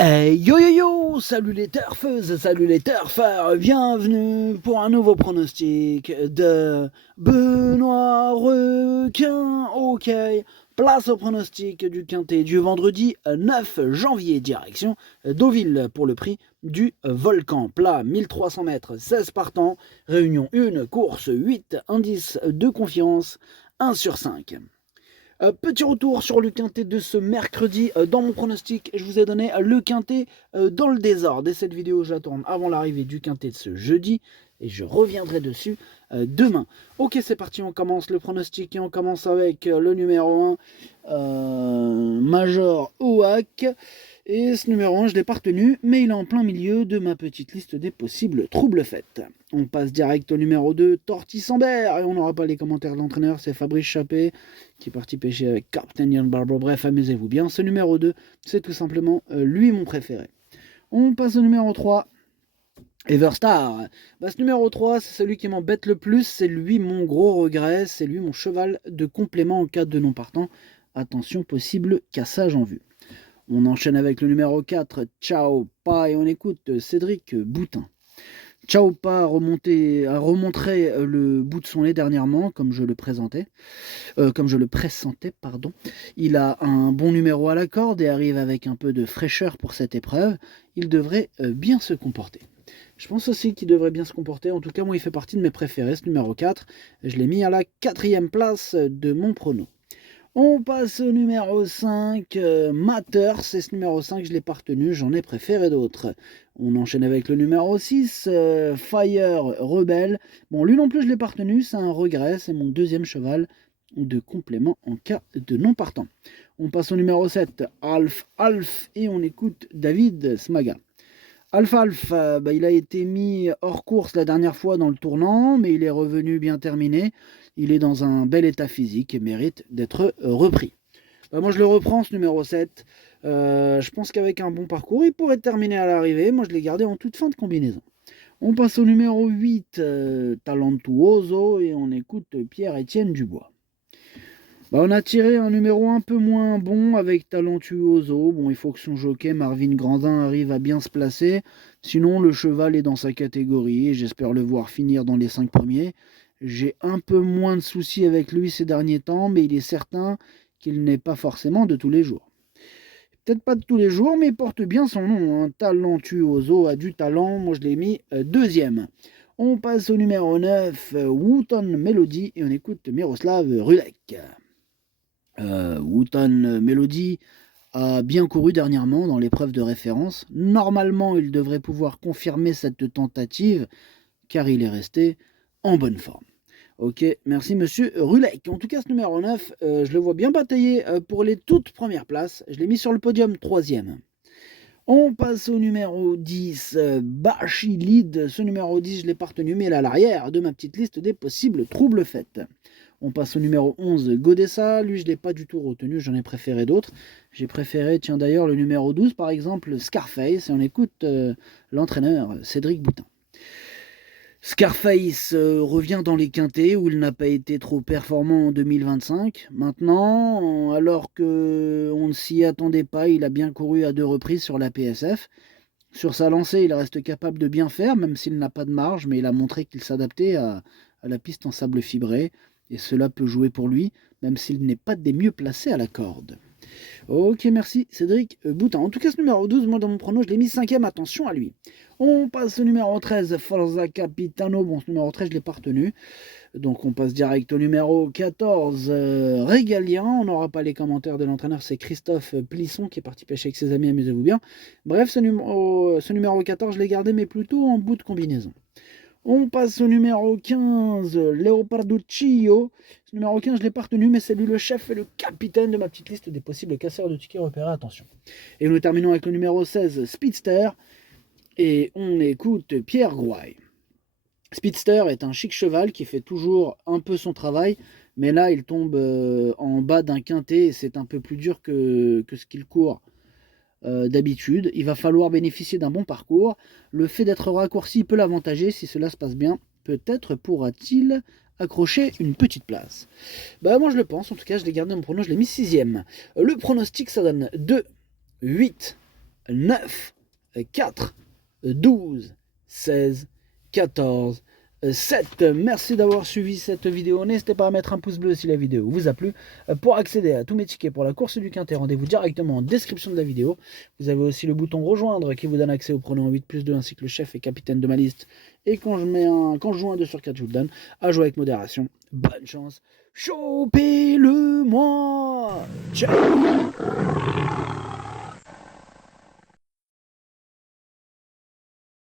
Hey yo yo yo, salut les turfeuses, salut les turfeurs, bienvenue pour un nouveau pronostic de Benoît Requin. Ok, place au pronostic du quintet du vendredi 9 janvier, direction Deauville pour le prix du Volcan. Plat 1300 mètres, 16 partants, réunion 1, course 8, indice de confiance 1 sur 5. Petit retour sur le quintet de ce mercredi. Dans mon pronostic, je vous ai donné le quintet dans le désordre. Et cette vidéo, je la tourne avant l'arrivée du quintet de ce jeudi. Et je reviendrai dessus demain. Ok, c'est parti, on commence le pronostic. Et on commence avec le numéro 1, Major Oak. Et ce numéro 1, je ne l'ai pas retenu, mais il est en plein milieu de ma petite liste des possibles troubles faites. On passe direct au numéro 2, Tortissambert. Et on n'aura pas les commentaires de l'entraîneur, c'est Fabrice Chappé qui est parti pêcher avec Captain Ian Barber. Bref, amusez-vous bien. Ce numéro 2, c'est tout simplement lui mon préféré. On passe au numéro 3, Everstar. Ce numéro 3, c'est celui qui m'embête le plus. C'est lui mon gros regret. C'est lui mon cheval de complément en cas de non partant. Attention, possible cassage en vue. On enchaîne avec le numéro 4, Ciao Pa, et on écoute Cédric Boutin. Ciao Pa a remontré le bout de son nez dernièrement, comme je le pressentais, pardon. Il a un bon numéro à la corde et arrive avec un peu de fraîcheur pour cette épreuve. Il devrait bien se comporter. Je pense aussi qu'il devrait bien se comporter. En tout cas, moi, il fait partie de mes préférés, ce numéro 4. Je l'ai mis à la 4e place de mon prono. On passe au numéro 5, Matter. C'est ce numéro 5, je ne l'ai pas retenu, j'en ai préféré d'autres. On enchaîne avec le numéro 6, Fire Rebelle. Bon, lui non plus, je ne l'ai pas retenu, c'est un regret, c'est mon deuxième cheval de complément en cas de non partant. On passe au numéro 7, Alf, et on écoute David Smaga. Alf, il a été mis hors course la dernière fois dans le tournant, mais il est revenu bien terminé. Il est dans un bel état physique et mérite d'être repris. Moi, je le reprends, ce numéro 7. Je pense qu'avec un bon parcours, il pourrait terminer à l'arrivée. Moi, je l'ai gardé en toute fin de combinaison. On passe au numéro 8, Talentuoso, et on écoute Pierre-Étienne Dubois. On a tiré un numéro un peu moins bon avec Talentuoso. Bon, il faut que son jockey Marvin Grandin arrive à bien se placer. Sinon, le cheval est dans sa catégorie et j'espère le voir finir dans les 5 premiers. J'ai un peu moins de soucis avec lui ces derniers temps, mais il est certain qu'il n'est pas forcément de tous les jours. Peut-être pas de tous les jours, mais il porte bien son nom. Hein. Talentuoso a du talent. Moi, je l'ai mis deuxième. On passe au numéro 9, Wooton Melody, et on écoute Miroslav Rudek. Wooton Melody a bien couru dernièrement dans l'épreuve de référence. Normalement, il devrait pouvoir confirmer cette tentative, car il est resté en bonne forme. Ok, merci monsieur Rulek. En tout cas, ce numéro 9, je le vois bien batailler pour les toutes premières places. Je l'ai mis sur le podium 3e. On passe au numéro 10, Bashi Lead. Ce numéro 10, je ne l'ai pas retenu, mais il est à l'arrière de ma petite liste des possibles troubles faits. On passe au numéro 11, Godessa. Lui, je ne l'ai pas du tout retenu, j'en ai préféré d'autres. J'ai préféré, tiens d'ailleurs, le numéro 12, par exemple, Scarface. Et on écoute l'entraîneur Cédric Boutin. Scarface revient dans les quintets où il n'a pas été trop performant en 2025. Maintenant, alors qu'on ne s'y attendait pas, il a bien couru à 2 reprises sur la PSF. Sur sa lancée, il reste capable de bien faire, même s'il n'a pas de marge, mais il a montré qu'il s'adaptait à la piste en sable fibré. Et cela peut jouer pour lui, même s'il n'est pas des mieux placés à la corde. Ok, merci Cédric Boutin. En tout cas, ce numéro 12, moi dans mon prono, je l'ai mis 5e, attention à lui. On passe au numéro 13, Forza Capitano. Bon, ce numéro 13, je ne l'ai pas retenu. Donc on passe direct au numéro 14, Régalien. On n'aura pas les commentaires de l'entraîneur, c'est Christophe Plisson qui est parti pêcher avec ses amis, amusez-vous bien. Bref, ce numéro 14, je l'ai gardé, mais plutôt en bout de combinaison. On passe au numéro 15, Leoparduccio. Ce numéro 15, je ne l'ai pas retenu, mais c'est lui le chef et le capitaine de ma petite liste des possibles casseurs de tickets repérés. Attention. Et nous terminons avec le numéro 16, Speedster. Et on écoute Pierre Grouaille. Speedster est un chic cheval qui fait toujours un peu son travail, mais là, il tombe en bas d'un quintet et c'est un peu plus dur que ce qu'il court. D'habitude, il va falloir bénéficier d'un bon parcours. Le fait d'être raccourci peut l'avantager si cela se passe bien. Peut-être pourra-t-il accrocher une petite place. Moi je le pense, en tout cas je l'ai gardé mon prono, je l'ai mis 6e. Le pronostic ça donne 2, 8, 9, 4, 12, 16, 14, 7. Merci d'avoir suivi cette vidéo. N'hésitez pas à mettre un pouce bleu si la vidéo vous a plu. Pour accéder à tous mes tickets pour la course du Quintet, rendez-vous directement en description de la vidéo. Vous avez aussi le bouton rejoindre qui vous donne accès au pronom 8+2 ainsi que le chef et capitaine de ma liste. Et quand je joue un 2 sur 4, je vous le donne à jouer avec modération. Bonne chance. Chopez-le-moi. Ciao.